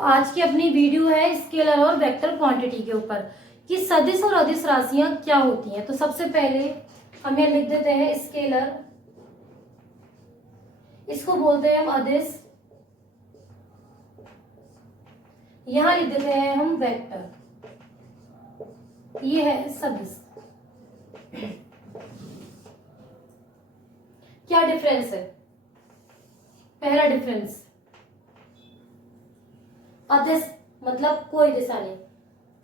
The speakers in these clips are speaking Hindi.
आज की अपनी वीडियो है स्केलर और वेक्टर क्वांटिटी के ऊपर कि सदिश और अदिश राशियां क्या होती हैं। तो सबसे पहले हम यहाँ लिख देते हैं स्केलर, इसको बोलते हैं हम अदिश, यहां लिख देते हैं हम वेक्टर, ये है सदिश। क्या डिफरेंस है? पहला डिफरेंस, अदिश मतलब कोई दिशा नहीं।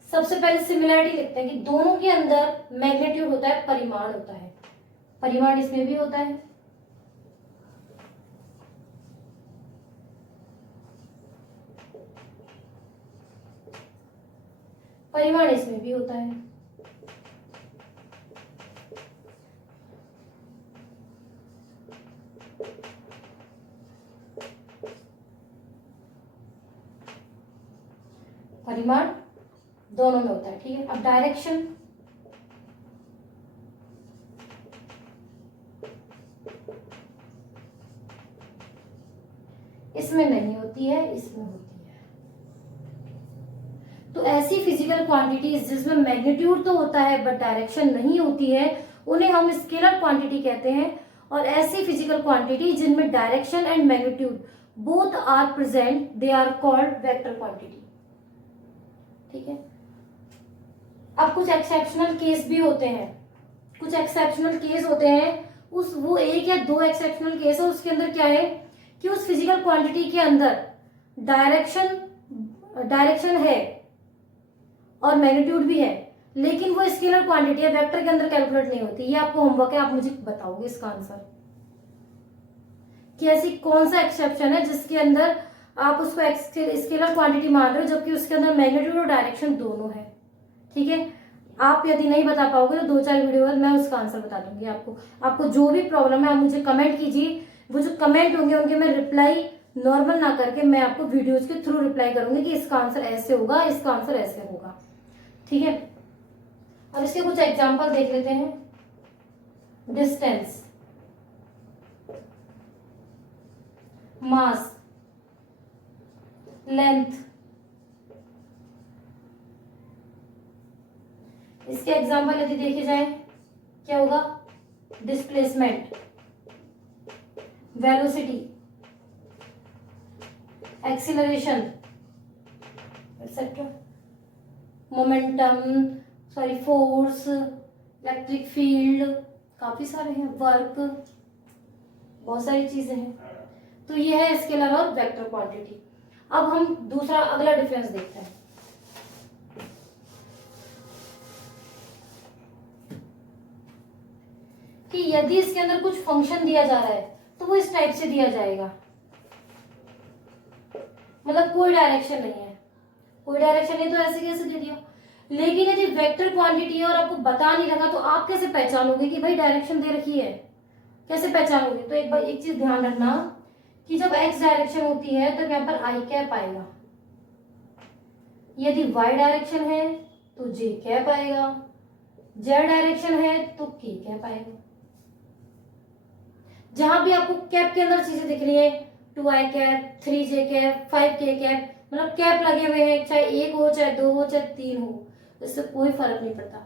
सबसे पहले सिमिलरिटी लिखते हैं कि दोनों के अंदर मैग्नीट्यूड होता है, परिमाण होता है। परिमाण इसमें भी होता है। परिमाण इसमें भी होता है। परिमाण दोनों में होता है। ठीक है, अब डायरेक्शन, इसमें नहीं होती है, इसमें होती है। तो ऐसी फिजिकल क्वांटिटीज जिसमें मैग्नीट्यूड तो होता है बट डायरेक्शन नहीं होती है, उन्हें हम स्केलर क्वांटिटी कहते हैं। और ऐसी फिजिकल क्वांटिटी जिनमें direction and magnitude both are present, they are called vector quantity. ठीक है, अब कुछ एक्सेप्शनल केस भी होते हैं। कुछ एक्सेप्शनल केस होते हैं, उस वो एक या दो एक्सेप्शनल केस है, उसके अंदर क्या है कि उस फिजिकल क्वांटिटी के अंदर डायरेक्शन है और मैग्नीट्यूड भी है, लेकिन वो स्केलर क्वांटिटी है, वेक्टर के अंदर कैलकुलेट नहीं होती। ये आपको होमवर्क है, आप मुझे बताओगे इसका आंसर कि ऐसी कौन सा एक्सेप्शन है जिसके अंदर आप उसको स्केलर क्वांटिटी मान रहे हो जबकि उसके अंदर मैग्नीट्यूड और डायरेक्शन दोनों है। ठीक है, आप यदि नहीं बता पाओगे तो 2-4 वीडियो बाद मैं उसका आंसर बता दूंगी आपको। आपको जो भी प्रॉब्लम है आप मुझे कमेंट कीजिए, वो जो कमेंट होंगे उनके मैं रिप्लाई नॉर्मल ना करके मैं आपको वीडियोज के थ्रू रिप्लाई करूंगी कि इसका आंसर ऐसे होगा, इसका आंसर ऐसे होगा। ठीक है, अब इसके कुछ एग्जाम्पल देख लेते हैं। डिस्टेंस, मास, लेंथ, इसके एग्जाम्पल यदि देखे जाए क्या होगा? Displacement, velocity, acceleration etcetera, momentum, sorry force, electric field, काफी सारे हैं, वर्क, बहुत सारी चीजें हैं। तो ये है स्केलर और वेक्टर क्वांटिटी। अब हम दूसरा अगला डिफरेंस देखते हैं कि यदि इसके अंदर कुछ फंक्शन दिया जा रहा है तो वो इस टाइप से दिया जाएगा, मतलब कोई डायरेक्शन नहीं है, कोई डायरेक्शन नहीं तो ऐसे कैसे दे दिया। लेकिन यदि वेक्टर क्वांटिटी है और आपको बता नहीं रखा तो आप कैसे पहचानोगे कि भाई डायरेक्शन दे रखी है? कैसे पहचानोगे? तो एक चीज ध्यान रखना कि जब एक्स डायरेक्शन होती है तो यहाँ पर आई कैप आएगा, यदि वाई डायरेक्शन है तो जे कैप आएगा, जेड डायरेक्शन है तो के कैप आएगा। जहां भी आपको कैप के अंदर चीजें दिख रही है, 2i cap, 3j cap, 5k cap, मतलब कैप लगे हुए हैं, चाहे एक हो, चाहे दो हो, चाहे तीन हो, इससे कोई फर्क नहीं पड़ता।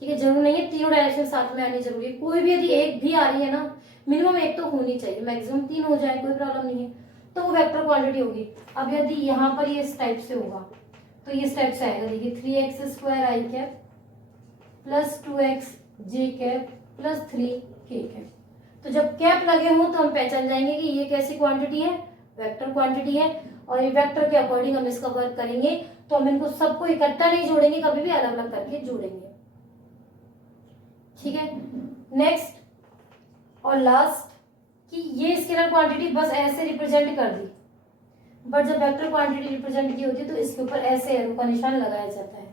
ठीक है, जरूर नहीं है तीनों डायरेक्शन साथ में आनी जरूरी है। कोई भी यदि एक भी आ रही है ना, मिनिमम एक तो होनी चाहिए, मैक्सिमम 3 हो जाए कोई प्रॉब्लम नहीं है, तो वो वेक्टर क्वांटिटी होगी। अब यदि यहाँ पर ये इस टाइप से होगा तो ये इस टाइप से आएगा, देखिए 3x² आई कैप प्लस 2x जे कैप प्लस 3k कैप। तो जब कैप लगे हों तो हम पहचान जाएंगे कि ये कैसी क्वांटिटी है? वेक्टर क्वांटिटी है। और ये वेक्टर के अकॉर्डिंग हम इसका वर्क करेंगे, तो हम इनको सबको इकट्ठा नहीं जोड़ेंगे, कभी भी अलग अलग करके जोड़ेंगे। ठीक है, नेक्स्ट और लास्ट कि ये स्केलर क्वांटिटी बस ऐसे रिप्रेजेंट कर दी, बट जब वेक्टर क्वांटिटी रिप्रेजेंट की होती है तो इसके ऊपर ऐसे एरो का निशान लगाया जाता है।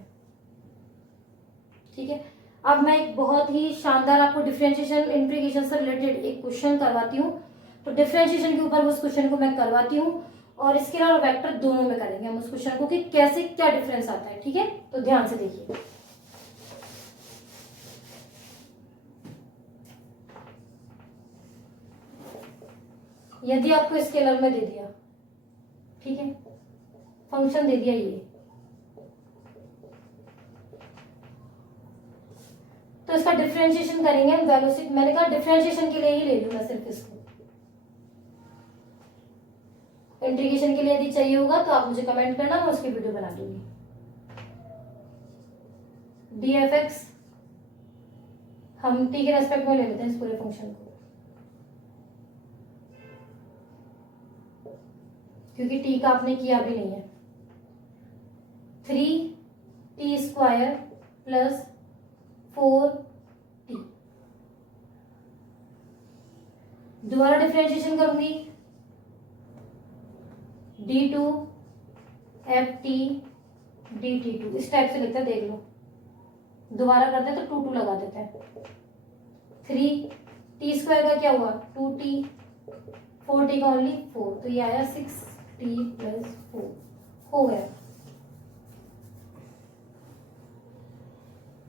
ठीक है, अब मैं एक बहुत ही शानदार आपको डिफरेंशिएशन इंटीग्रेशन से रिलेटेड एक क्वेश्चन करवाती हूँ। तो डिफरेंशिएशन के ऊपर उस क्वेश्चन को मैं करवाती हूँ और स्केलर और वेक्टर दोनों में करेंगे हम उस क्वेश्चन को कि कैसे क्या डिफरेंस आता है। ठीक है, तो ध्यान से देखिए। यदि आपको स्केलर में दे दिया, ठीक है, फंक्शन दे दिया ये, तो इसका डिफरेंशिएशन करेंगे हम वेलोसिटी। मैंने कहा डिफरेंशिएशन के लिए ही ले लूँ मैं सिर्फ इसको, इंटीग्रेशन के लिए यदि चाहिए होगा तो आप मुझे कमेंट करना, मैं उसकी वीडियो बना दूंगी। dfx हम t के रेस्पेक्ट में ले लेते हैं इस पूरे फंक्शन को, क्योंकि t का आपने किया भी नहीं है। 3t स्क्वायर प्लस 4t, दोबारा डिफरेंशिएशन करूंगी, d2 ft dt2 इस टाइप से लिखते हैं, देख लो। दोबारा करते हैं तो 2 2 लगा देते हैं। 3t स्क्वायर का क्या हुआ 2t, 4t का ओनली 4, तो ये आया 6t प्लस 4 हो गया।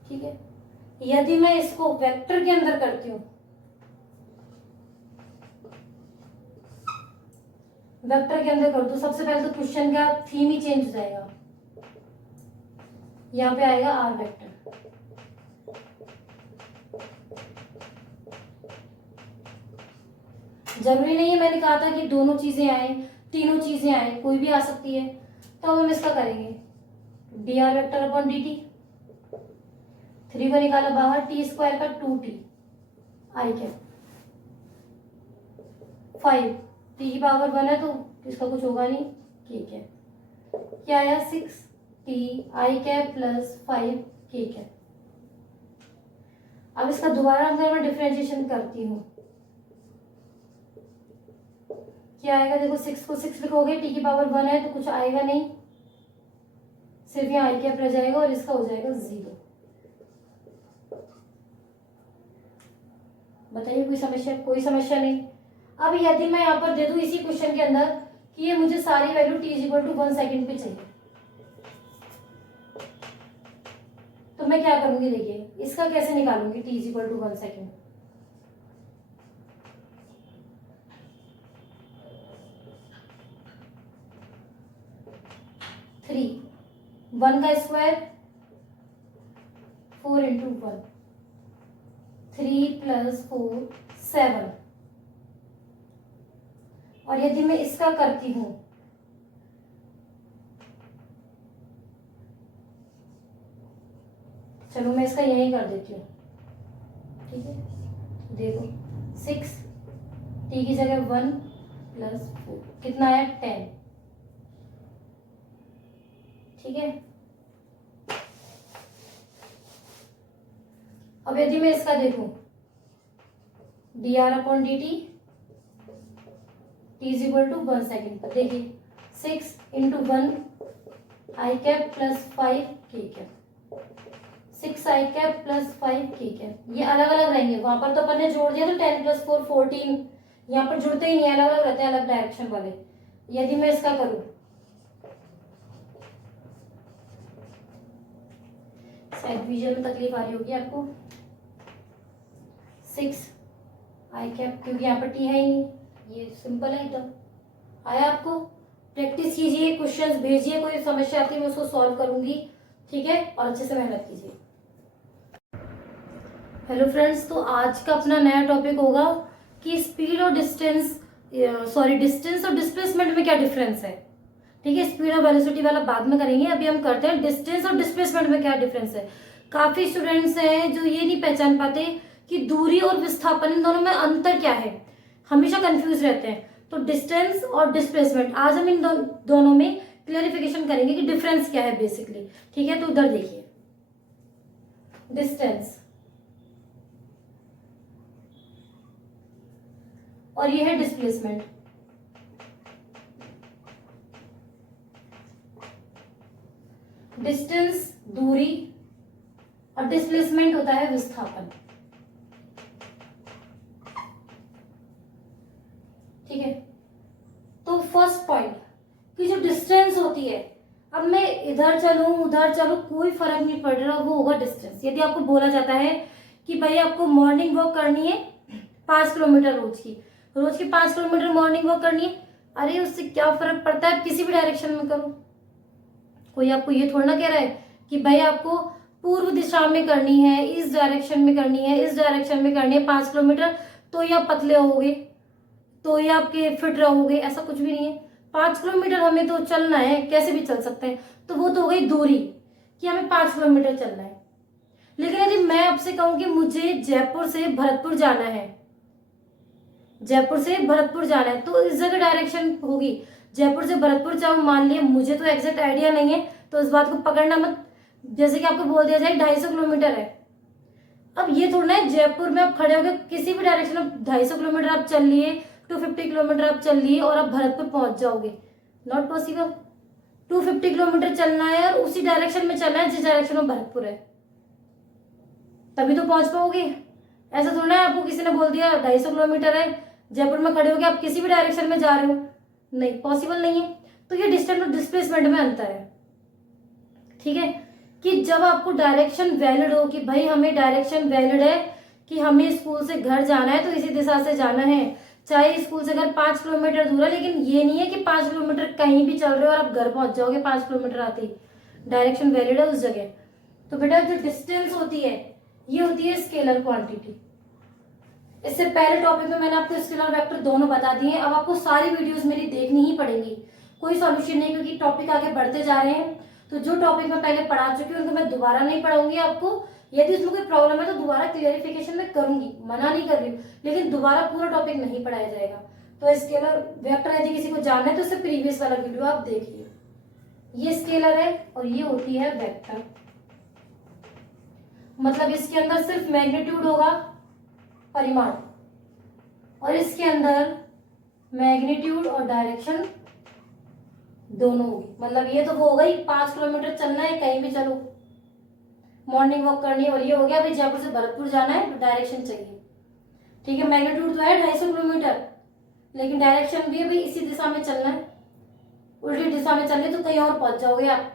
ठीक है, यदि मैं इसको वेक्टर के अंदर करती हूं, वेक्टर के अंदर कर दो, सबसे पहले तो क्वेश्चन का थीम ही चेंज हो जाएगा। यहां पे आएगा आर वेक्टर, जरूरी नहीं है, मैंने कहा था कि दोनों चीजें आए, तीनों चीजें आए, कोई भी आ सकती है। तो अब हम इसका करेंगे D R vector upon D T, 3 को निकाला बाहर, टी स्क्वायर का 2t आई क्या 5, टी की पावर 1 है तो इसका कुछ होगा नहीं, ठीक है। क्या आया 6t आई कैप प्लस 5k कैप। अब इसका दोबारा अगर मैं डिफरेंशिएशन करती हूँ, क्या आएगा, देखो 6 को 6 लिखोगे, टी की पावर 1 है तो कुछ आएगा नहीं, सिर्फ यहाँ आई कैप रह जाएगा और इसका हो जाएगा 0। बताइए कोई समस्या? कोई समस्या नहीं। अब यदि मैं यहाँ पर दे दूं इसी क्वेश्चन के अंदर कि ये मुझे सारी value t is equal to 1 second पे चाहिए, तो मैं क्या करूंगी, देखिए इसका कैसे निकालूंगी t is equal to 1 second. Three 1 का स्क्वायर 4 इंटू 1, 3 प्लस 4 7। और यदि मैं इसका करती हूं, चलो मैं इसका यही कर देती हूँ, ठीक है। देखो 6 t की जगह 1 प्लस 4 कितना आया 10, ठीक है। अब यदि मैं इसका देखूं D R upon D T, T is equal to 1 second पर, देखिए 6 इंटू 1 आई कैप प्लस 5 के कैप, 6 आई कैप प्लस 5 के कैप, ये अलग अलग रहेंगे। वहां पर तो अपन ने जोड़ दिया तो 10 प्लस 4 14, यहाँ पर जुड़ते ही नहीं, अलग अलग रहते हैं, अलग डायरेक्शन वाले। यदि मैं इसका करूं, शायद विजुअल में तकलीफ आ रही होगी आपको, 6 आई कैप, क्योंकि यहाँ पर टी है ही नहीं, ये सिंपल है एकदम। आया आपको? प्रैक्टिस कीजिए, क्वेश्चंस भेजिए, कोई समस्या आती है मैं उसको सॉल्व करूंगी, ठीक है, और अच्छे से मेहनत कीजिए। हेलो फ्रेंड्स, तो आज का अपना नया टॉपिक होगा कि स्पीड और डिस्टेंस और डिस्प्लेसमेंट में क्या डिफरेंस है, ठीक है। स्पीड और वेलोसिटी वाला बाद में करेंगे, अभी हम करते हैं डिस्टेंस और डिस्प्लेसमेंट में क्या डिफरेंस है। काफी स्टूडेंट्स हैं जो ये नहीं पहचान पाते कि दूरी और विस्थापन इन दोनों में अंतर क्या है, हमेशा कंफ्यूज रहते हैं। तो डिस्टेंस और डिस्प्लेसमेंट आज हम इन दोनों में क्लियरिफिकेशन करेंगे कि डिफरेंस क्या है बेसिकली, ठीक है। तो उधर देखिए, डिस्टेंस और ये है डिस्प्लेसमेंट। डिस्टेंस दूरी और डिस्प्लेसमेंट होता है विस्थापन, ठीक है। तो फर्स्ट पॉइंट कि जो डिस्टेंस होती है, अब मैं इधर चलूं उधर चलूं कोई फर्क नहीं पड़ रहा, वो होगा डिस्टेंस। यदि आपको बोला जाता है कि भाई आपको मॉर्निंग वॉक करनी है 5 किलोमीटर रोज की 5 किलोमीटर मॉर्निंग वॉक करनी है, अरे उससे क्या फर्क पड़ता है, किसी भी डायरेक्शन में करो, कोई आपको ये थोड़ा ना कह रहा है कि भाई आपको पूर्व दिशा में करनी है, इस डायरेक्शन में करनी है, इस डायरेक्शन में करनी है 5 किलोमीटर, तो ही आप पतले होगे, तो ही आपके फिट रहोगे, ऐसा कुछ भी नहीं है। 5 किलोमीटर हमें तो चलना है, कैसे भी चल सकते हैं, तो वो तो हो गई दूरी कि हमें 5 किलोमीटर चलना है। लेकिन यदि मैं आपसे कहूं कि मुझे जयपुर से भरतपुर जाना है, जयपुर से भरतपुर जाना है, तो इस जगह डायरेक्शन होगी। जयपुर से भरतपुर जाऊं, मान लिया, मुझे तो एग्जैक्ट आइडिया नहीं है, तो इस बात को पकड़ना मत, जैसे कि आपको बोल दिया जाए 250 किलोमीटर है। अब ये थोड़ा है जयपुर में आप खड़े हो गए किसी भी डायरेक्शन में 250 किलोमीटर आप चल लिए, 250 किलोमीटर आप चल लिए और आप भरतपुर पहुंच जाओगे, नॉट पॉसिबल। 250 किलोमीटर चलना है और उसी डायरेक्शन में चलना है जिस डायरेक्शन में भरतपुर है, तभी तो पहुंच पाओगे। ऐसा थोड़ा है आपको किसी ने बोल दिया 250 किलोमीटर है, जयपुर में खड़े हो गए, आप किसी भी डायरेक्शन में जा रहे हो, नहीं, पॉसिबल नहीं है। तो ये डिस्टेंस और डिस्प्लेसमेंट में अंतर है, ठीक है। कि जब आपको डायरेक्शन वैलिड हो कि भाई हमें डायरेक्शन वैलिड है कि हमें स्कूल से घर जाना है तो इसी दिशा से जाना है, चाहे स्कूल से घर 5 किलोमीटर दूर है, लेकिन ये नहीं है कि 5 किलोमीटर कहीं भी चल रहे हो और आप घर पहुंच जाओगे 5 किलोमीटर आते ही, डायरेक्शन वैलिड है उस जगह। तो बेटा जो डिस्टेंस होती है ये होती है स्केलर क्वांटिटी। इससे पहले टॉपिक में मैंने आपको स्केलर वेक्टर दोनों बता दिए हैं। अब आपको सारी वीडियोस मेरी देखनी ही पड़ेंगी, कोई सॉल्यूशन नहीं, क्योंकि टॉपिक आगे बढ़ते जा रहे हैं। तो जो टॉपिक मैं पहले पढ़ा चुकी हूँ उनको मैं दोबारा नहीं पढ़ाऊंगी आपको। यदि उसमें कोई प्रॉब्लम है तो दोबारा क्लियरिफिकेशन में करूंगी, मना नहीं कर रही हूँ, लेकिन दोबारा पूरा टॉपिक नहीं पढ़ाया जाएगा। तो स्केलर वेक्टर यदि किसी को जानना है तो उससे प्रीवियस वाला वीडियो आप देखिए। ये स्केलर है और ये होती है वेक्टर, मतलब इसके अंदर सिर्फ मैग्नीट्यूड होगा, परिमाण, और इसके अंदर मैग्नीट्यूड और डायरेक्शन दोनों होगी। मतलब ये तो वो हो गई 5 किलोमीटर चलना है, कहीं भी चलो, मॉर्निंग वॉक करनी है, और ये हो गया भाई जयपुर से भरतपुर जाना है तो डायरेक्शन चाहिए, ठीक है। मैग्नीट्यूड तो है 250 किलोमीटर, लेकिन डायरेक्शन भी है भाई इसी दिशा में चलना है, उल्टी दिशा में चलने तो कहीं और पहुंच जाओगे आप,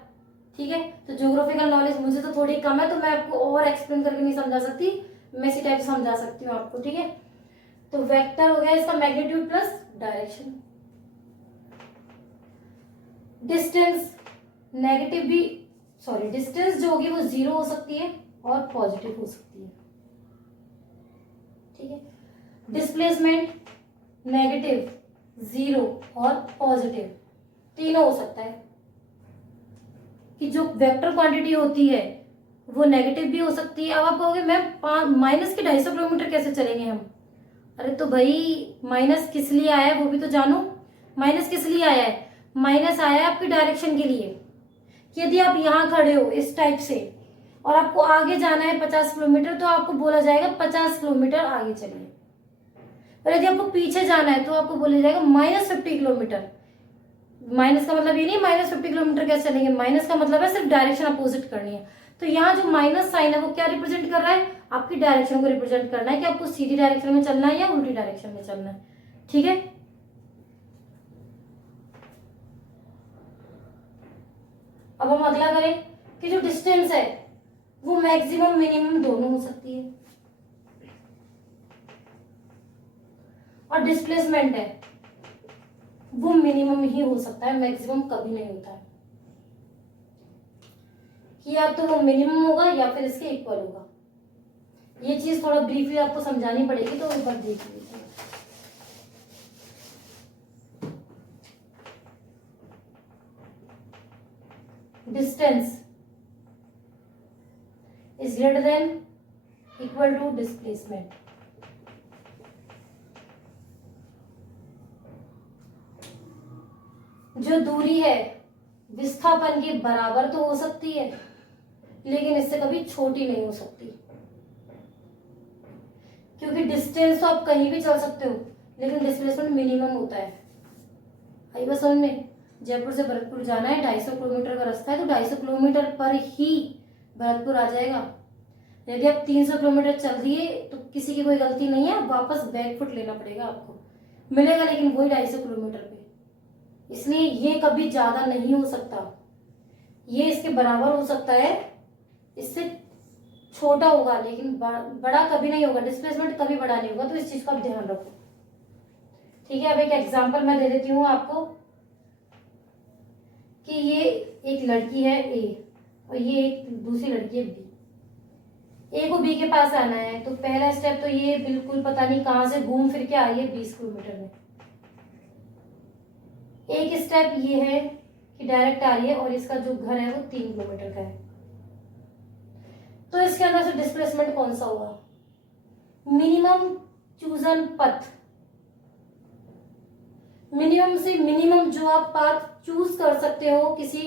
ठीक है। तो ज्योग्राफिकल नॉलेज मुझे तो थोड़ी कम है, तो मैं आपको और एक्सप्लेन करके नहीं समझा सकती, मैं इसी टाइप से समझा सकती हूँ आपको, ठीक है। तो वेक्टर हो गया इसका magnitude plus direction. Distance negative भी, सॉरी, डिस्टेंस जो होगी वो 0 हो सकती है और पॉजिटिव हो सकती है, ठीक है। डिस्प्लेसमेंट नेगेटिव, 0 और पॉजिटिव तीनों हो सकता है। कि जो वेक्टर क्वांटिटी होती है वो नेगेटिव भी हो सकती है। अब आप कहोगे मैम माइनस के 250 किलोमीटर कैसे चलेंगे हम? अरे तो भाई माइनस किस लिए आया है वो भी तो जानो। माइनस किस लिए आया है? माइनस आया है आपकी डायरेक्शन के लिए, कि यदि आप यहाँ खड़े हो इस टाइप से और आपको आगे जाना है 50 किलोमीटर, तो आपको बोला जाएगा 50 किलोमीटर आगे चलिए। और यदि आपको पीछे जाना है तो आपको बोला जाएगा -50 किलोमीटर। माइनस का मतलब ये नहीं -50 किलोमीटर कैसे चलेंगे, माइनस का मतलब है सिर्फ डायरेक्शन अपोजिट करनी है। तो यहाँ जो माइनस साइन है वो क्या रिप्रेजेंट कर रहा है? आपकी डायरेक्शन को रिप्रेजेंट करना है कि आपको सीधी डायरेक्शन में चलना है या उल्टी डायरेक्शन में चलना है, ठीक है। अब हम अगला करें कि जो डिस्टेंस है वो मैक्सिमम मिनिमम दोनों हो सकती है, और डिस्प्लेसमेंट है वो मिनिमम ही हो सकता है, मैक्सिमम कभी नहीं होता है। कि या तो वो मिनिमम होगा या फिर इसके इक्वल होगा। ये चीज थोड़ा ब्रीफली आपको समझानी पड़ेगी, तो एक बार देख लीजिए। Distance is greater than equal to displacement. जो दूरी है विस्थापन के बराबर तो हो सकती है, लेकिन इससे कभी छोटी नहीं हो सकती, क्योंकि डिस्टेंस तो आप कहीं भी चल सकते हो, लेकिन डिस्प्लेसमेंट मिनिमम होता है। आई बात समझ में? जयपुर से भरतपुर जाना है, 250 किलोमीटर का रास्ता है, तो 250 किलोमीटर पर ही भरतपुर आ जाएगा। यदि आप 300 किलोमीटर चल दिए तो किसी की कोई गलती नहीं है, वापस बैकफुट लेना पड़ेगा आपको, मिलेगा लेकिन वही 250 किलोमीटर पे। इसलिए ये कभी ज्यादा नहीं हो सकता, ये इसके बराबर हो सकता है, इससे छोटा होगा, लेकिन बड़ा कभी नहीं होगा। डिस्प्लेसमेंट कभी बड़ा नहीं होगा, तो इस चीज का आप ध्यान रखो, ठीक है। अब एक एग्जांपल मैं दे देती हूँ आपको कि ये एक लड़की है ए और ये एक दूसरी लड़की है बी। ए को बी के पास आना है, तो पहला स्टेप तो ये बिल्कुल पता नहीं कहां से घूम फिर के आई है 20 किलोमीटर में। एक स्टेप ये है कि डायरेक्ट आ रही है और इसका जो घर है वो 3 किलोमीटर का है। तो इसके अंदर से डिस्प्लेसमेंट कौन सा होगा? मिनिमम चूजन पथ, मिनिमम से मिनिमम जो आप पाथ चूज कर सकते हो किसी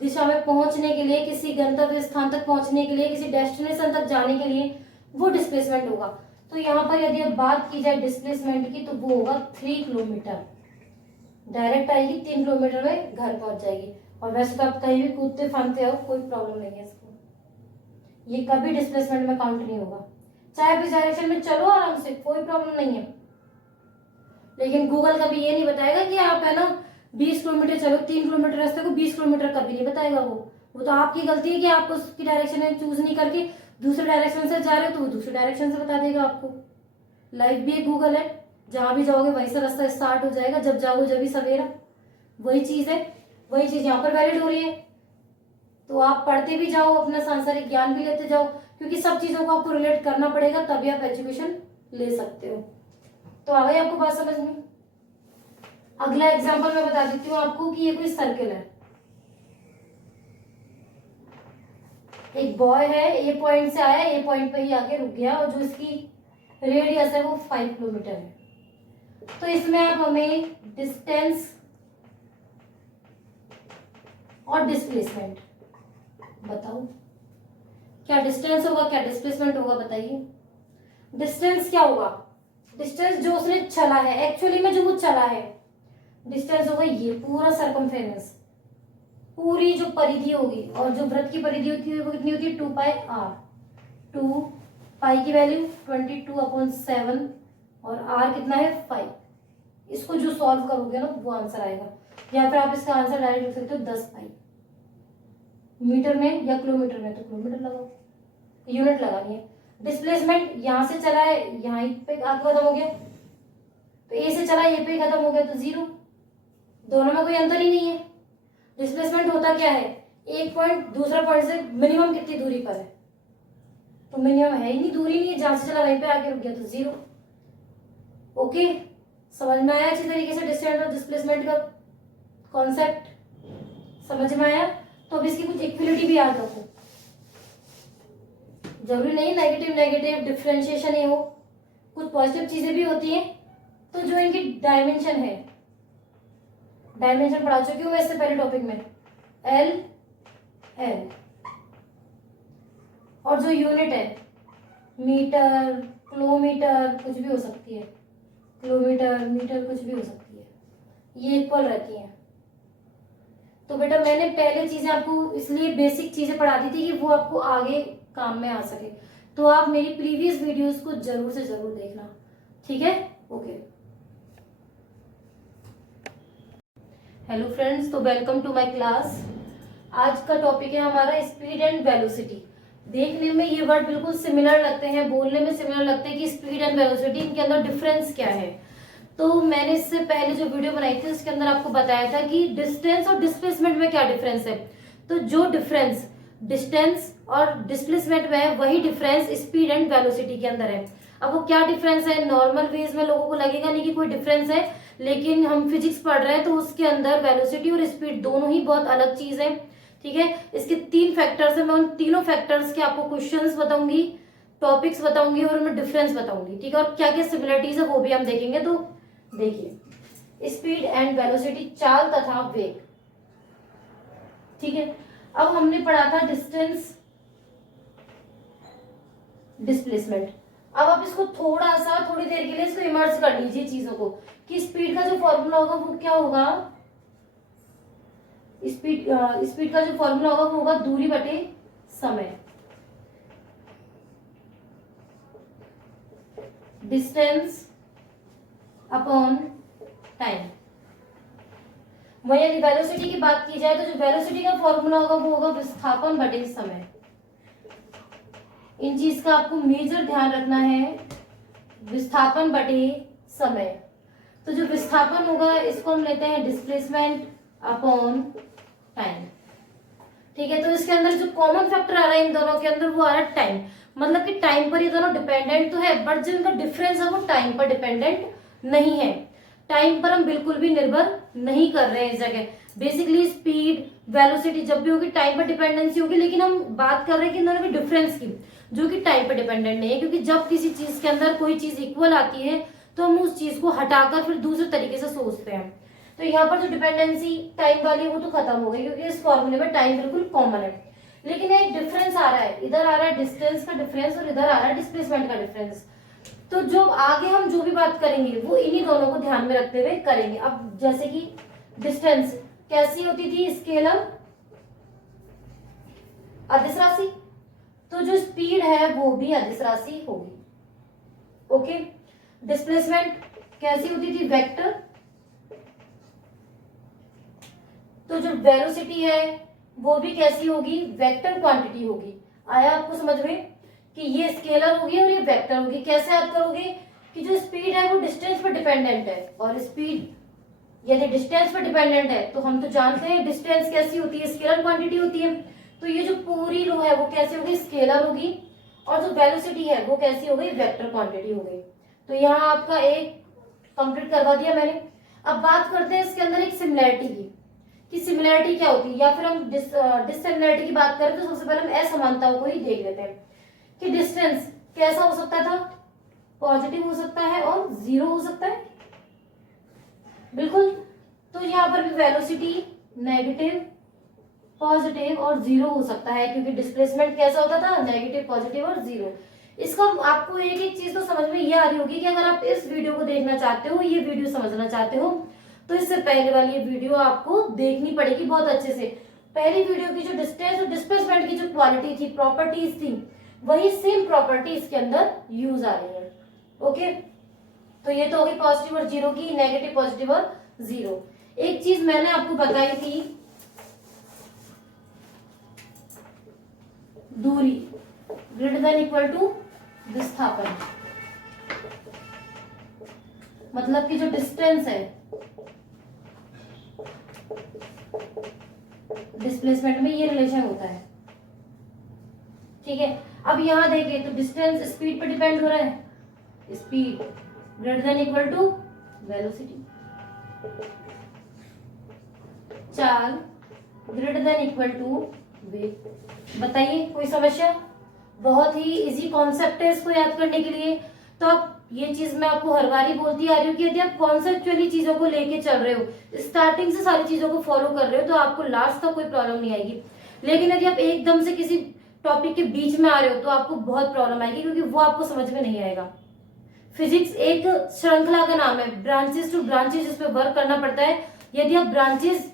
दिशा में पहुंचने के लिए, किसी गंतव्य स्थान तक पहुंचने के लिए, किसी डेस्टिनेशन तक जाने के लिए, वो डिस्प्लेसमेंट होगा। तो यहाँ पर यदि अब बात की जाए डिस्प्लेसमेंट की तो वो होगा 3 किलोमीटर। डायरेक्ट आएगी 3 किलोमीटर में घर पहुंच जाएगी। और वैसे तो आप कहीं भी कूदते फांदते हो, कोई प्रॉब्लम नहीं है इसको, ये कभी डिस्प्लेसमेंट में काउंट नहीं होगा। चाहे आप इस डायरेक्शन में चलो आराम से, कोई प्रॉब्लम नहीं है। लेकिन गूगल कभी ये नहीं बताएगा कि आप है ना 20 किलोमीटर चलो, 3 किलोमीटर रास्ते को 20 किलोमीटर कभी नहीं बताएगा। वो तो आपकी गलती है कि आप उसकी डायरेक्शन में चूज नहीं करके दूसरे डायरेक्शन से जा रहे हो, तो वो दूसरे डायरेक्शन से बता देगा आपको। लाइफ भी एक गूगल है, जहां भी जाओगे वहीं से रास्ता स्टार्ट हो जाएगा, जब जाओगे जब भी सवेरा। वही चीज है, वही चीज यहाँ पर वैलिड हो रही है। तो आप पढ़ते भी जाओ, अपना सांसारिक ज्ञान भी लेते जाओ, क्योंकि सब चीजों को आपको रिलेट करना पड़ेगा, तभी आप एजुकेशन ले सकते हो। तो आ गई आपको बात समझ में? अगला एग्जांपल मैं बता देती हूँ आपको कि ये कोई सर्किल है। एक बॉय है, ए पॉइंट से आया, ए पॉइंट पे ही आके रुक गया, और जो इसकी रेडियस है वो 5 किलोमीटर है। तो इसमें आप हमें डिस्टेंस और डिस्प्लेसमेंट बताओ, क्या डिस्टेंस होगा क्या डिस्प्लेसमेंट होगा, बताइए। डिस्टेंस क्या होगा? डिस्टेंस जो उसने चला है, एक्चुअली में जो वो चला है, डिस्टेंस होगा ये पूरा सरकमफेरेंस, पूरी जो परिधि होगी। और जो वृत्त की परिधि होती है वो कितनी होती है? 2 पाई आर। 2 पाई की वैल्यू 22/7 और आर कितना है? 5। इसको जो सॉल्व करोगे ना वो आंसर आएगा। या फिर आप इसका आंसर डायरेक्ट लिख सकते हो 10 पाई। मीटर में या किलोमीटर में, तो किलोमीटर लगाओ, यूनिट लगानी है। डिस्प्लेसमेंट यहां से चला है, यहाँ पे आगे खत्म हो गया, तो ए से चला ये पे खत्म हो गया, तो 0। दोनों में कोई अंतर ही नहीं है। डिस्प्लेसमेंट होता क्या है? एक पॉइंट दूसरा पॉइंट से मिनिमम कितनी दूरी पर है, तो मिनिमम है ही नहीं, दूरी नहीं है, जहां से चला वहीं पे आके रुक गया, तो 0। ओके, समझ में आया अच्छी तरीके से डिस्टेंस और डिस्प्लेसमेंट का कॉन्सेप्ट? समझ में आया? तो अब इसकी कुछ इक्विलिटी भी याद रखो। जरूरी नहीं नेगेटिव नेगेटिव डिफरेंशिएशन ही हो, कुछ पॉजिटिव चीजें भी होती हैं। तो जो इनकी डायमेंशन है, डायमेंशन पढ़ा चुकी हूँ मैं इससे पहले टॉपिक में, एल एल, और जो यूनिट है मीटर किलोमीटर कुछ भी हो सकती है, किलोमीटर मीटर कुछ भी हो सकती है, ये इक्वल रहती है। तो बेटा मैंने पहले चीजें आपको इसलिए बेसिक चीजें पढ़ा दी थी कि वो आपको आगे काम में आ सके। तो आप मेरी प्रीवियस वीडियोस को जरूर से जरूर देखना, ठीक है? ओके, हेलो फ्रेंड्स, तो वेलकम टू माय क्लास। आज का टॉपिक है हमारा स्पीड एंड वेलोसिटी। देखने में ये वर्ड बिल्कुल सिमिलर लगते हैं, बोलने में सिमिलर लगते हैं कि स्पीड एंड वेलोसिटी, इनके अंदर डिफरेंस क्या है। तो मैंने इससे पहले जो वीडियो बनाई थी उसके अंदर आपको बताया था कि डिस्टेंस और डिस्प्लेसमेंट में क्या डिफरेंस है। तो जो डिफरेंस डिस्टेंस और डिस्प्लेसमेंट में है, वही डिफरेंस स्पीड एंड वेलोसिटी के अंदर है। अब वो क्या डिफरेंस है, नॉर्मल वेज में लोगों को लगेगा नहीं कि कोई डिफरेंस है, लेकिन हम फिजिक्स पढ़ रहे हैं तो उसके अंदर वेलोसिटी और स्पीड दोनों ही बहुत अलग चीज है, ठीक है? इसके 3 फैक्टर्स है, मैं उन तीनों फैक्टर्स के आपको क्वेश्चंस बताऊंगी, टॉपिक्स बताऊंगी और उनमें डिफरेंस बताऊंगी, ठीक है? और क्या क्या सिमिलरिटीज है वो भी हम देखेंगे। तो देखिए, स्पीड एंड वेलोसिटी, चाल तथा वेग, ठीक है? अब हमने पढ़ा था डिस्टेंस डिस्प्लेसमेंट। अब आप इसको थोड़ा सा थोड़ी देर के लिए इसको इमर्ज कर लीजिए चीजों को, कि स्पीड का जो फॉर्मूला होगा वो क्या होगा। स्पीड का जो फॉर्मूला होगा वो होगा दूरी बटे समय। Distance upon time. वही यदि वेलोसिटी की बात की जाए तो जो वेलोसिटी का फॉर्मूला होगा वो होगा विस्थापन बटे समय। इन चीज का आपको मेजर ध्यान रखना है, विस्थापन बटे समय। तो जो विस्थापन होगा इसको हम लेते हैं डिस्प्लेसमेंट अपॉन टाइम। ठीक है, तो इसके अंदर जो कॉमन फैक्टर आ रहा है इन दोनों के अंदर वो आ रहा है टाइम। मतलब कि टाइम पर ये दोनों डिपेंडेंट तो है, बट जो इनका डिफरेंस है वो टाइम पर डिपेंडेंट नहीं है। टाइम पर हम बिल्कुल भी निर्भर नहीं कर रहे हैं इस जगह। बेसिकली स्पीड, वेलोसिटी जब भी होगी टाइम पर डिपेंडेंसी होगी, लेकिन हम बात कर रहे हैं कि इन दोनों के डिफरेंस की, जो कि टाइम पर डिपेंडेंट नहीं है। क्योंकि जब किसी चीज के अंदर कोई चीज इक्वल आती है तो हम उस चीज को हटाकर फिर दूसरे तरीके से सोचते हैं। तो यहाँ पर जो डिपेंडेंसी टाइम वाली है वो तो खत्म हो गई, क्योंकि इस फॉर्मूले में टाइम बिल्कुल कॉमन है। लेकिन एक डिफरेंस आ रहा है, इधर आ रहा है डिस्टेंस का डिफरेंस और इधर आ रहा है डिस्प्लेसमेंट का डिफरेंस। तो जो आगे हम जो भी बात करेंगे वो इन्हीं दोनों को ध्यान में रखते हुए करेंगे। अब जैसे कि डिस्टेंस कैसी होती थी, स्केलर अदिश राशि, तो जो स्पीड है वो भी अदिश राशि होगी। ओके, डिस्प्लेसमेंट कैसी होती थी, वेक्टर, तो जो वेलोसिटी है वो भी कैसी होगी, वेक्टर क्वांटिटी होगी। आया आपको समझ में कि ये स्केलर होगी और ये वेक्टर होगी। कैसे याद करोगे कि जो स्पीड है वो डिस्टेंस पर डिपेंडेंट है, और स्पीड यदि डिस्टेंस पर डिपेंडेंट है तो हम तो जानते हैं डिस्टेंस कैसी होती है, स्केलर क्वांटिटी होती है। तो ये जो पूरी रो है वो कैसी होगी, स्केलर होगी, और जो वेलोसिटी है वो कैसी हो गई, वेक्टर क्वांटिटी हो गई। तो यहाँ आपका एक कंप्लीट करवा दिया मैंने। अब बात करते हैं इसके अंदर एक सिमिलैरिटी की, कि सिमिलैरिटी क्या होती है, या फिर हम डिससिमिलैरिटी की बात करें तो सबसे पहले हम असमानताओं को ही देख लेते हैं कि डिस्टेंस कैसा हो सकता था, पॉजिटिव हो सकता है और जीरो हो सकता है, बिल्कुल। तो यहाँ पर भी वेलोसिटी नेगेटिव, पॉजिटिव और जीरो हो सकता है, क्योंकि डिस्प्लेसमेंट कैसा होता था, नेगेटिव, पॉजिटिव और जीरो। इसका आपको एक एक चीज तो समझ में ये आ रही होगी कि अगर आप इस वीडियो को देखना चाहते हो, ये वीडियो समझना चाहते हो, तो इससे पहले वाली ये वीडियो आपको देखनी पड़ेगी बहुत अच्छे से। पहली वीडियो की जो डिस्टेंस और डिस्प्लेसमेंट की जो क्वालिटी थी, प्रॉपर्टीज थी, वही सेम प्रॉपर्टी इसके अंदर यूज आ रही है। ओके, तो ये तो होगी पॉजिटिव और जीरो की, नेगेटिव, पॉजिटिव और जीरो। एक चीज मैंने आपको बताई थी, दूरी ग्रेटर देन इक्वल टू विस्थापन, मतलब कि जो डिस्टेंस है डिस्प्लेसमेंट में ये रिलेशन होता है। ठीक है, अब यहां देखिए तो डिस्टेंस स्पीड पर डिपेंड हो रहा है, speed greater than equal to velocity, चाल ग्रेटर देन इक्वल टू वेग। बताइए कोई समस्या? बहुत ही इजी कॉन्सेप्ट है इसको याद करने के लिए। तो आप ये चीज मैं आपको हर बार ही बोलती आ रही हूँ कि यदि आप कॉन्सेप्चुअली चीजों को लेके चल रहे हो, स्टार्टिंग से सारी चीजों को फॉलो कर रहे हो, तो आपको लास्ट तक कोई प्रॉब्लम नहीं आएगी। लेकिन यदि आप एकदम से किसी टॉपिक के बीच में आ रहे हो तो आपको बहुत प्रॉब्लम आएगी, क्योंकि वो आपको समझ में नहीं आएगा। फिजिक्स एक श्रृंखला का नाम है, ब्रांचेस टू ब्रांचेस इस पे वर्क करना पड़ता है। यदि आप ब्रांचेस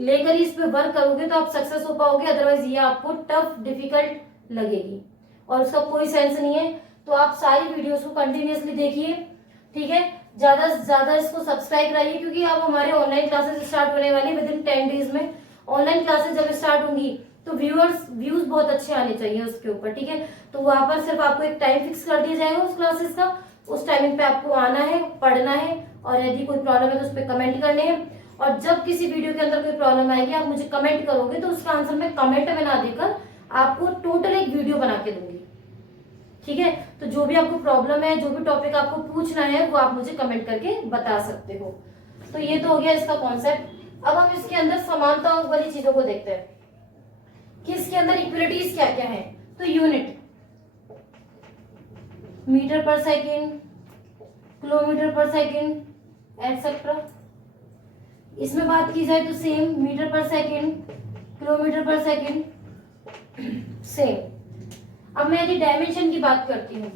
लेकर ही इस पे वर्क करोगे तो आप सक्सेस हो पाओगे, अदरवाइज ये आपको टफ, डिफिकल्ट लगेगी और उसका कोई सेंस नहीं है। तो आप सारी वीडियोस को कंटिन्यूअसली देखिए, ठीक है। ज्यादा से ज्यादा इसको सब्सक्राइब कराइए, क्योंकि अब हमारे ऑनलाइन क्लासेस स्टार्ट होने वाली विद इन 10 डेज में। ऑनलाइन क्लासेस जब स्टार्ट होंगी तो व्यूज बहुत अच्छे आने चाहिए उसके ऊपर, ठीक है। तो वहां पर सिर्फ आपको एक टाइम फिक्स कर दिया जाएगा उस क्लासेस का, उस टाइमिंग पे आपको आना है, पढ़ना है, और यदि कोई प्रॉब्लम है तो उस पर कमेंट करने हैं। और जब किसी वीडियो के अंदर कोई प्रॉब्लम आएगी आप मुझे कमेंट करोगे तो उसका आंसर मैं कमेंट में ना देकर आपको टोटल एक वीडियो बना के दूंगी, ठीक है। तो जो भी आपको प्रॉब्लम है, जो भी टॉपिक आपको पूछना है, वो आप मुझे कमेंट करके बता सकते हो। तो ये तो हो गया इसका कॉन्सेप्ट। अब हम इसके अंदर समानताओं वाली चीजों को देखते हैं कि इसके अंदर इक्विलिटीज क्या क्या है। तो यूनिट मीटर पर सेकेंड, किलोमीटर पर सेकेंड एटसेट्रा। इसमें बात की जाए तो सेम, मीटर पर सेकेंड, किलोमीटर पर सेकेंड सेम। अब मैं यदि डायमेंशन की बात करती हूँ,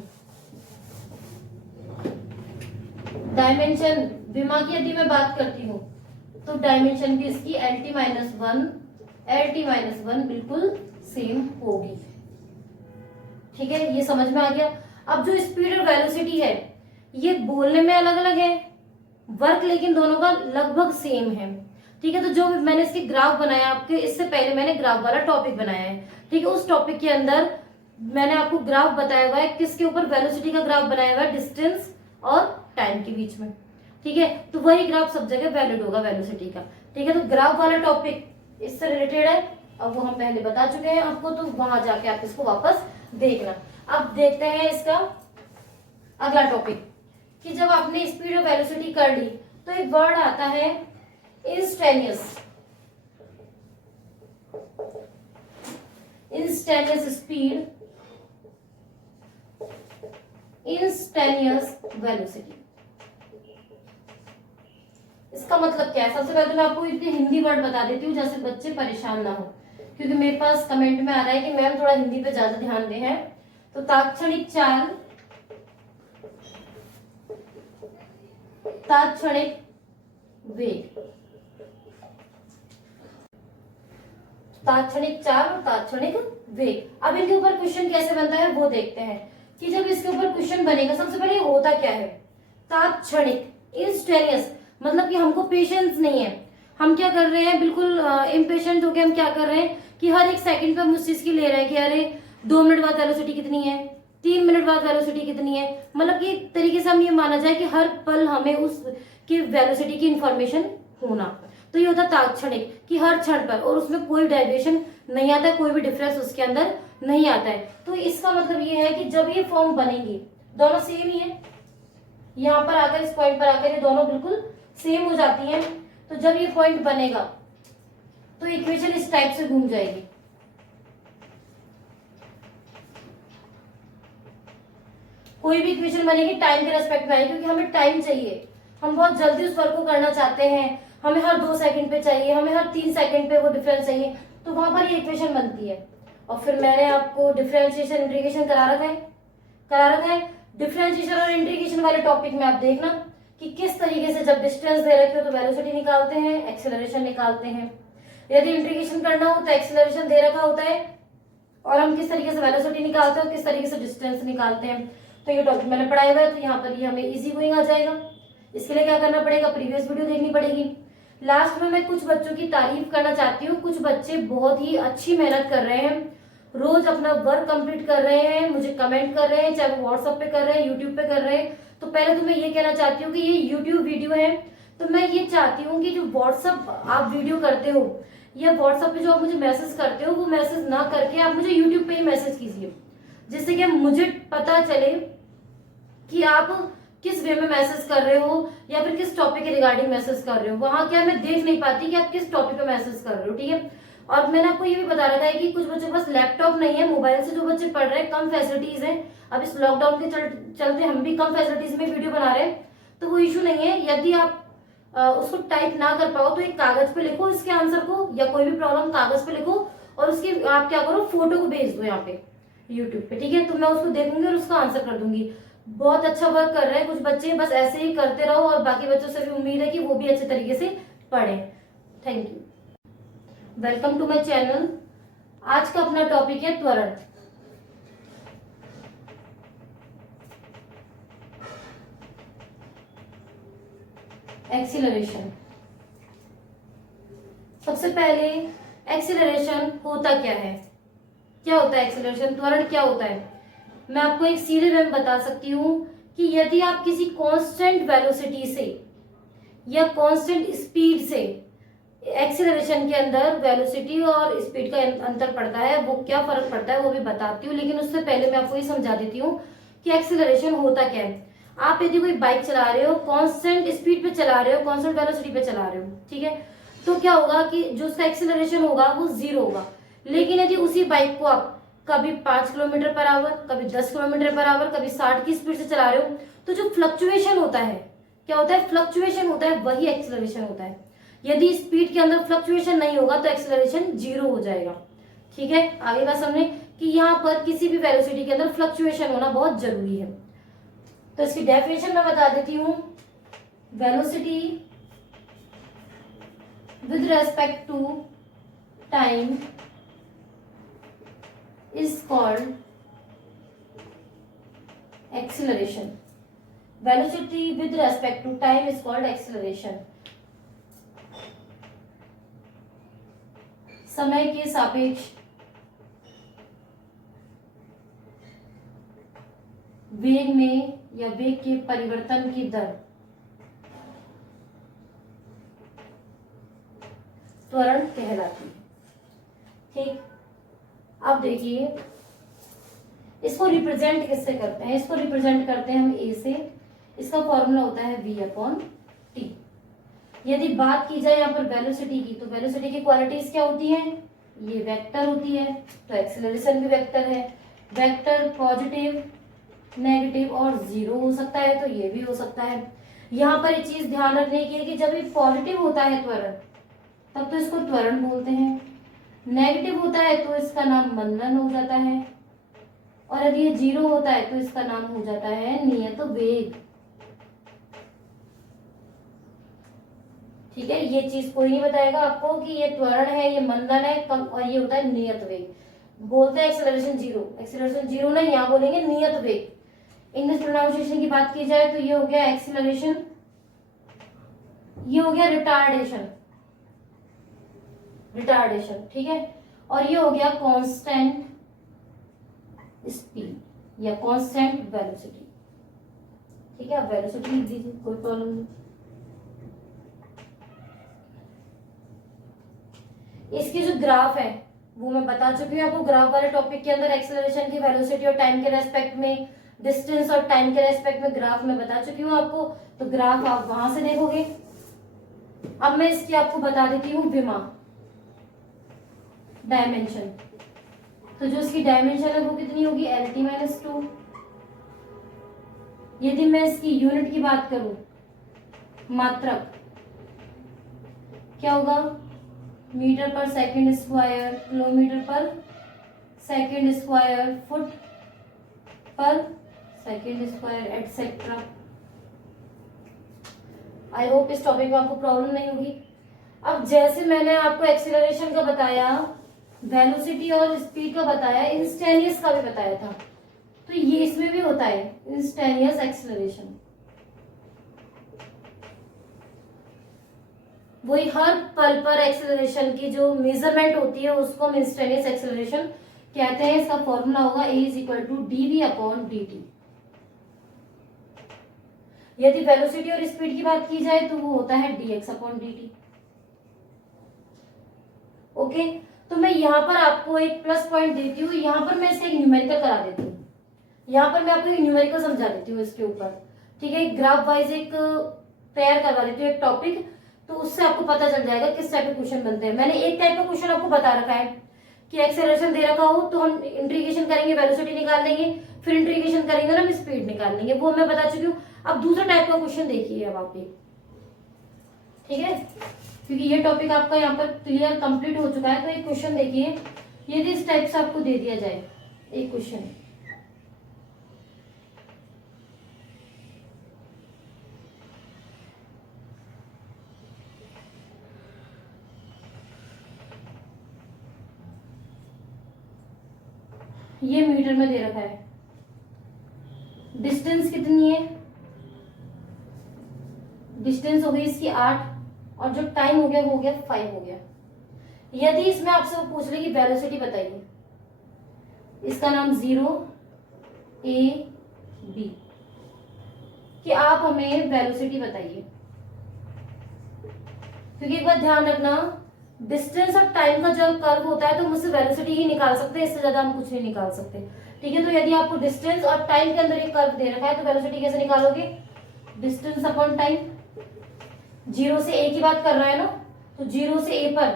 डायमेंशन विमा की यदि मैं बात करती हूँ तो डायमेंशन भी इसकी LT -1 बिल्कुल सेम होगी, ठीक है। ये समझ में आ गया। अब जो स्पीड और वेलोसिटी है ये बोलने में अलग अलग है, वर्क लेकिन दोनों का लगभग सेम है, ठीक है। तो जो मैंने इसकी ग्राफ बनाया, आपके इससे पहले मैंने ग्राफ वाला टॉपिक बनाया है, ठीक है। उस टॉपिक के अंदर मैंने आपको ग्राफ बताया हुआ है, किसके ऊपर, वेलोसिटी का ग्राफ बनाया हुआ है डिस्टेंस और टाइम के बीच में, ठीक है। तो वही ग्राफ सब जगह वैलिड होगा वेलोसिटी का, ठीक है। तो ग्राफ वाला टॉपिक इससे रिलेटेड है, अब वो हम पहले बता चुके हैं आपको, तो वहां जाके आप इसको वापस देखना। अब देखते हैं इसका अगला टॉपिक, कि जब आपने स्पीड और वेलोसिटी कर ली तो एक वर्ड आता है instantaneous. Instantaneous speed, instantaneous velocity, इसका मतलब क्या है? सबसे पहले तो मैं आपको इतने हिंदी वर्ड बता देती हूँ जैसे बच्चे परेशान ना हो, क्योंकि मेरे पास कमेंट में आ रहा है कि मैम थोड़ा हिंदी पे ज्यादा ध्यान दें। हैं तो तात्क्षणिक चाल, तात्क्षणिक वेग, तात्क्षणिक चाल और तात्क्षणिक वेग। अब इनके ऊपर क्वेश्चन कैसे बनता है वो देखते हैं, कि जब इसके ऊपर क्वेश्चन बनेगा सबसे पहले होता क्या है। तात्क्षणिक, इंस्टेनियस, मतलब कि हमको पेशेंस नहीं है, हम क्या कर रहे हैं, बिल्कुल इम्पेशेंट होके हम क्या कर रहे हैं कि हर एक सेकंड पे हम उस चीज की ले रहे हैं कि अरे 2 मिनट बाद वेलोसिटी कितनी है, 3 मिनट बाद वेलोसिटी कितनी है, मतलब कि एक तरीके से हम ये माना जाए कि हर पल हमें उस की वेलोसिटी की इंफॉर्मेशन होना। तो ये होता है तात्क्षणिक, कि हर क्षण पर, और उसमें कोई डेविएशन नहीं आता है, कोई भी डिफरेंस उसके अंदर नहीं आता है। तो इसका मतलब ये है कि जब ये फॉर्म बनेंगी, दोनों सेम ही है, यहाँ पर आकर इस पॉइंट पर आकर ये दोनों बिल्कुल सेम हो जाती हैं। तो जब ये पॉइंट बनेगा तो इक्वेशन इस टाइप से घूम जाएगी। कोई भी इक्वेशन बनेगी टाइम के रेस्पेक्ट में आएगी, क्योंकि हमें टाइम चाहिए, हम बहुत जल्दी उस वर्क को करना चाहते हैं, हमें हर 2 सेकंड पे चाहिए, हमें हर 3 सेकंड पे वो डिफरेंस चाहिए, तो वहां पर ये इक्वेशन बनती है। और फिर मैंने आपको डिफरेंशिएशन इंटीग्रेशन करा रखा है। डिफरेंशिएशन और इंटीग्रेशन वाले टॉपिक में आप देखना कि किस तरीके से जब डिस्टेंस दे रखे हो तो वेलोसिटी निकालते हैं, एक्सेलरेशन निकालते हैं। यदि इंटीग्रेशन करना हो तो एक्सेलरेशन दे रखा होता है और हम किस तरीके से वेलोसिटी निकालते हैं और किस तरीके से डिस्टेंस निकालते हैं। तो ये टॉपिक मैंने पढ़ाया हुआ है, तो यहाँ पर ये हमें इजी गोइंग आ जाएगा। इसके लिए क्या करना पड़ेगा, प्रीवियस वीडियो देखनी पड़ेगी। लास्ट में मैं कुछ बच्चों की तारीफ करना चाहती हूँ। कुछ बच्चे बहुत ही अच्छी मेहनत कर रहे हैं, रोज अपना वर्क कंप्लीट कर रहे हैं, मुझे कमेंट कर रहे हैं, चाहे वो व्हाट्सएप पे कर रहे हैं, यूट्यूब पे कर रहे हैं। तो पहले तो मैं ये कहना चाहती हूँ कि ये यूट्यूब वीडियो है, तो मैं ये चाहती हूँ कि जो व्हाट्सएप आप वीडियो करते हो या व्हाट्सएप पे जो आप मुझे मैसेज करते हो, वो मैसेज ना करके आप मुझे यूट्यूब पे ही मैसेज कीजिए, जिससे कि मुझे पता चले कि आप किस वे में मैसेज कर रहे हो या फिर किस टॉपिक के रिगार्डिंग मैसेज कर रहे हो। वहां क्या मैं देख नहीं पाती कि आप किस टॉपिक पे मैसेज कर रहे हो, ठीक है। और मैंने आपको ये भी बता रखा है कि कुछ बच्चों के पास लैपटॉप नहीं है, मोबाइल से जो बच्चे पढ़ रहे हैं, कम फैसिलिटीज हैं। अब इस लॉकडाउन के चलते हम भी कम फैसिलिटीज में वीडियो बना रहे हैं, तो वो इशू नहीं है। यदि आप उसको टाइप ना कर पाओ तो एक कागज पे लिखो इसके आंसर को, या कोई भी प्रॉब्लम कागज पे लिखो और उसकी आप क्या करो, फोटो को भेज दो यहाँ पे यूट्यूब पे, ठीक है। तो मैं उसको देखूंगी और उसका आंसर कर दूंगी। बहुत अच्छा वर्क कर रहे हैं कुछ बच्चे, बस ऐसे ही करते रहो और बाकी बच्चों से भी उम्मीद है कि वो भी अच्छे तरीके से पढ़े। Thank you, welcome to my channel. आज का अपना टॉपिक है त्वरण। एक्सीलरेशन। सबसे पहले एक्सीलरेशन होता क्या है, क्या होता है एक्सीलरेशन, त्वरण क्या होता है। मैं आपको एक सीधे वे में बता सकती हूँ कि यदि आप किसी कांस्टेंट वेलोसिटी से या कांस्टेंट स्पीड से, एक्सीलरेशन के अंदर वेलोसिटी और स्पीड का अंतर पड़ता है, वो क्या फर्क पड़ता है वो भी बताती हूँ, लेकिन उससे पहले मैं आपको ये समझा देती हूँ कि एक्सीलरेशन होता क्या है। आप यदि कोई बाइक चला रहे हो, कांस्टेंट स्पीड पे चला रहे हो, कांस्टेंट वेलोसिटी पे चला रहे हो, ठीक है, तो क्या होगा कि जो उसका एक्सीलरेशन होगा वो 0 होगा। लेकिन यदि उसी बाइक को आप कभी 5 किलोमीटर पर आवर, कभी 10 किलोमीटर पर आवर, कभी 60 की स्पीड से चला रहे हो, तो जो फ्लक्चुएशन होता है, क्या होता है, फ्लक्चुएशन होता है, वही एक्सीलरेशन होता है। यदि स्पीड के अंदर फ्लक्चुएशन नहीं होगा तो एक्सीलरेशन 0 हो जाएगा, ठीक है। आगे बात समझे कि यहाँ पर किसी भी वेलोसिटी के अंदर फ्लक्चुएशन होना बहुत जरूरी है। तो इसकी डेफिनेशन मैं बता देती हूँ। Velocity with respect to time is called acceleration. Velocity with respect to time is called acceleration. समय के सापेक्ष वेग में या वेग के परिवर्तन की दर त्वरण कहलाती है। ठीक, अब देखिए इसको रिप्रेजेंट किससे करते हैं, इसको रिप्रेजेंट करते हैं हम ए से। इसका फॉर्मूला होता है v अपॉन टी। यदि बात की जाए यहाँ पर वेलोसिटी की, तो वेलोसिटी की क्वालिटीज क्या होती हैं, ये वेक्टर होती है, तो एक्सेलरेशन भी वेक्टर है। वेक्टर पॉजिटिव, नेगेटिव और जीरो हो सकता है, तो ये भी हो सकता है। यहाँ पर एक चीज ध्यान रखने की है कि जब ये पॉजिटिव होता है त्वरण, तब तो इसको त्वरण बोलते हैं। नेगेटिव होता है तो इसका नाम मंदन हो जाता है, और यदि ये जीरो होता है तो इसका नाम हो जाता है नियत वेग। ठीक है, ये चीज कोई नहीं बताएगा आपको कि ये त्वरण है, ये मंदन है कम, और ये होता है नियत वेग। बोलते हैं एक्सेलरेशन जीरो, एक्सेलरेशन जीरो नहीं, यहाँ बोलेंगे नियत वेग। इंग्लिश प्रोनाउंसिएशन की बात की जाए तो ये हो गया एक्सेलरेशन, ये हो गया रिटार्डेशन, रिटार्डेशन। ठीक है, और ये हो गया कांस्टेंट स्पीड या कांस्टेंट वेलोसिटी। ठीक है, आप वेलोसिटी लिख दीजिए, कोई प्रॉब्लम नहीं। इसकी जो ग्राफ है वो मैं बता चुकी हूँ आपको। ग्राफ वाले टॉपिक के अंदर एक्सेलरेशन की वेलोसिटी और टाइम के रेस्पेक्ट में, डिस्टेंस और टाइम के रेस्पेक्ट में ग्राफ में बता चुकी हूँ आपको, तो ग्राफ आप वहां से देखोगे। अब मैं इसकी आपको बता देती हूँ विमा, डायमेंशन। तो जो इसकी डायमेंशन है वो कितनी होगी, LT-2। यदि मैं इसकी यूनिट की बात करूं, मात्रक, क्या होगा, मीटर पर सेकंड स्क्वायर, किलोमीटर पर सेकंड स्क्वायर, फुट पर second square, etcetera. I hope इस टॉपिक में आपको प्रॉब्लम नहीं होगी। अब जैसे मैंने आपको एक्सीलरेशन का बताया, वेलोसिटी और स्पीड का बताया, इंस्टेनियस का भी बताया था, तो ये इसमें भी होता है इंस्टेनियस एक्सीलरेशन। वही हर पल पर एक्सेलरेशन की जो मेजरमेंट होती है उसको हम इंस्टेंटेनियस एक्सेलरेशन कहते हैं। इसका फॉर्मूला होगा A = dv अपॉन dt। यदि वेलोसिटी और स्पीड की बात की जाए तो वो होता है dx अपॉन dt। ओके, तो मैं यहाँ पर आपको एक प्लस पॉइंट देती हूँ, यहाँ पर मैं इसे एक न्यूमेरिकल करा देती हूँ, यहाँ पर मैं आपको एक न्यूमेरिकल समझा देती हूँ इसके ऊपर। ठीक है, ग्राफ वाइज एक तैयार करवा देती हूँ एक टॉपिक, तो उससे आपको पता चल जाएगा किस टाइप के क्वेश्चन बनते हैं। मैंने एक टाइप का क्वेश्चन आपको बता रखा है कि एक्सेलरेशन दे रखा हो तो हम इंटीग्रेशन करेंगे, वेलोसिटी निकाल लेंगे, फिर इंटीग्रेशन करेंगे हम स्पीड निकाल लेंगे, वो मैं बता चुकी हूँ। अब दूसरा टाइप का क्वेश्चन देखिए अब आप, ठीक है, क्योंकि ये टॉपिक आपका यहाँ पर क्लियर कंप्लीट हो चुका है। तो एक क्वेश्चन देखिए, यदि इस टाइप से आपको दे दिया जाए एक क्वेश्चन, ये मीटर में दे रखा है, डिस्टेंस कितनी है, डिस्टेंस हो गई इसकी 8, और जो टाइम हो गया वो हो गया 5 हो गया। यदि इसमें आपसे वो पूछ ले कि वेलोसिटी बताइए, इसका नाम 0 A B, कि आप हमें वेलोसिटी बताइए। क्योंकि एक बात ध्यान रखना, डिस्टेंस और टाइम का जब कर्व होता है तो मुझसे वेलोसिटी ही निकाल सकते हैं, इससे ज्यादा हम कुछ नहीं निकाल सकते। ठीक है, तो यदि आपको डिस्टेंस और टाइम के अंदर एक कर्व दे रखा है तो वेलोसिटी कैसे निकालोगे, डिस्टेंस अपॉन टाइम। 0 से A की बात कर रहा है ना, तो 0 से A पर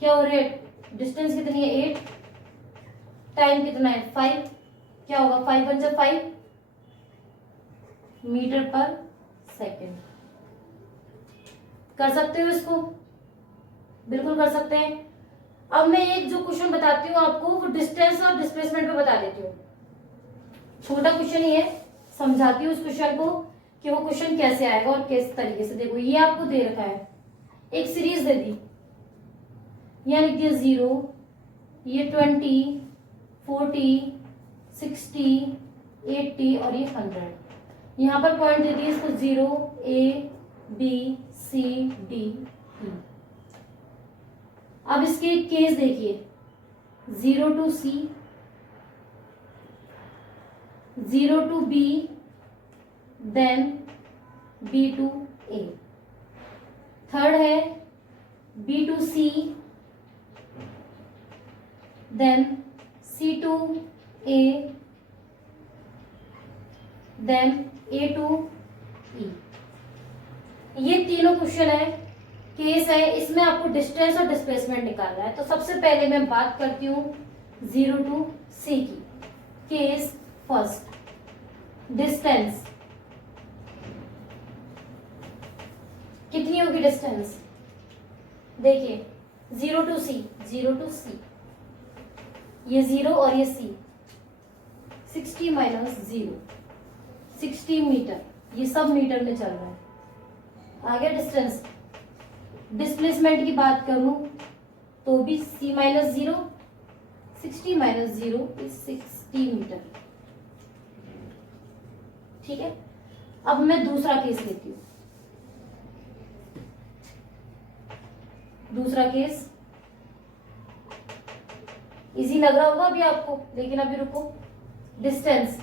क्या हो रहा है, डिस्टेंस कितनी है 8, टाइम कितना है 5, क्या होगा 5 × 5 मीटर पर सेकेंड। कर सकते हो इसको, बिल्कुल कर सकते हैं। अब मैं एक जो क्वेश्चन बताती हूँ आपको, वो डिस्टेंस और डिस्प्लेसमेंट पे बता देती हूँ। छोटा क्वेश्चन ही है, समझाती हूँ उस क्वेश्चन को कि वो क्वेश्चन कैसे आएगा और किस तरीके से। देखो ये आपको दे रखा है, एक सीरीज दे दी, यहाँ लिख दिया 0, ये 20, 40, 60, 80 और ये 100। यहाँ पर पॉइंट दे दिए इसको 0 A B C D E। अब इसके केस देखिए, 0 to C, 0 to B, then B to A। Third है B to C, then C2A, then A2E। ये तीनों क्वेश्चन है, केस है, इसमें आपको डिस्टेंस और डिस्प्लेसमेंट निकालना है। तो सबसे पहले मैं बात करती हूँ 0 to C की। केस फर्स्ट, डिस्टेंस कितनी होगी डिस्टेंस? देखिए 0 to C, 0 to C, ये 0 और ये C, 60 माइनस 0, 60 मीटर, ये सब मीटर में चल रहा है। आगे डिस्टेंस, डिस्प्लेसमेंट की बात करूं तो भी C minus 0, 60 minus 0 is 60 metre. ठीक है, अब मैं दूसरा केस लेती हूँ। दूसरा केस इजी लग रहा होगा अभी आपको, लेकिन अभी रुको। Distance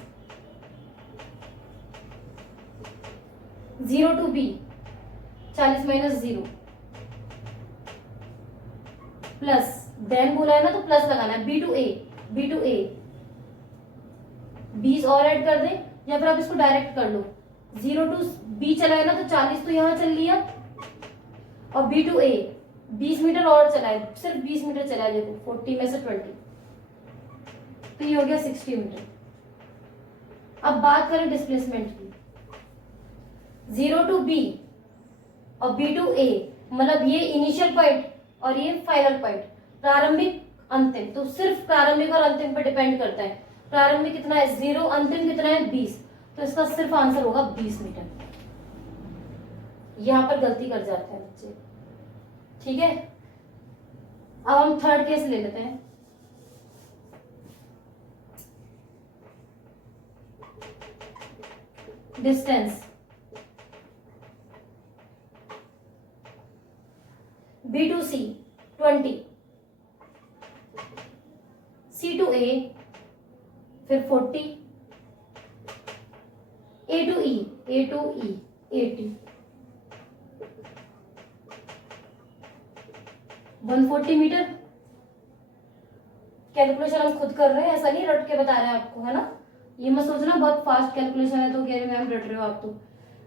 0 to B, 40 minus 0 plus, then बोला है ना तो प्लस लगाना है। B to A, B to A 20 और ऐड कर दे, या फिर आप इसको डायरेक्ट कर लो। 0 to B चला है ना तो 40 तो यहां चल लिया, और B to A 20 मीटर और चला है, सिर्फ 20 मीटर चला है। देखो 40 में से 20, तो ये हो गया 60 मीटर। अब बात करें डिस्प्लेसमेंट की। 0 to B और B to A, मतलब ये इनिशियल पॉइंट और ये फाइनल पॉइंट, प्रारंभिक अंतिम। तो सिर्फ प्रारंभिक और अंतिम पर डिपेंड करता है। प्रारंभिक कितना है 0, अंतिम कितना है 20, तो इसका सिर्फ आंसर होगा 20 मीटर। यहां पर गलती कर जाते हैं बच्चे। ठीक है, अब हम थर्ड केस ले लेते हैं। Distance B to C 20, C to A फिर 40, A to E, A to E 80, 140 metre. Calculation हम खुद कर रहे हैं, ऐसा नहीं रट के बता रहे हैं आपको, है ना। ये मत सोचना बहुत फास्ट कैलकुलेशन है तो कह रहे मैम रट रहे हो आप तो।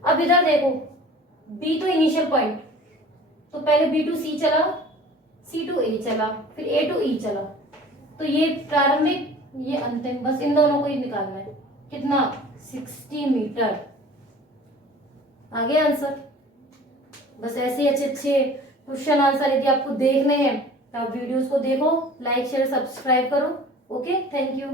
अब इधर देखो, B तो इनिशियल पॉइंट, तो पहले B to C चला, C to A चला, फिर A to E चला, तो ये प्रारंभिक, ये अंतिम, बस इन दोनों को ही निकालना है। कितना? 60 मीटर। आगे आंसर। बस ऐसे अच्छे अच्छे क्वेश्चन आंसर यदि आपको देखने हैं तो आप वीडियोस को देखो, लाइक शेयर सब्सक्राइब करो। Okay, thank you.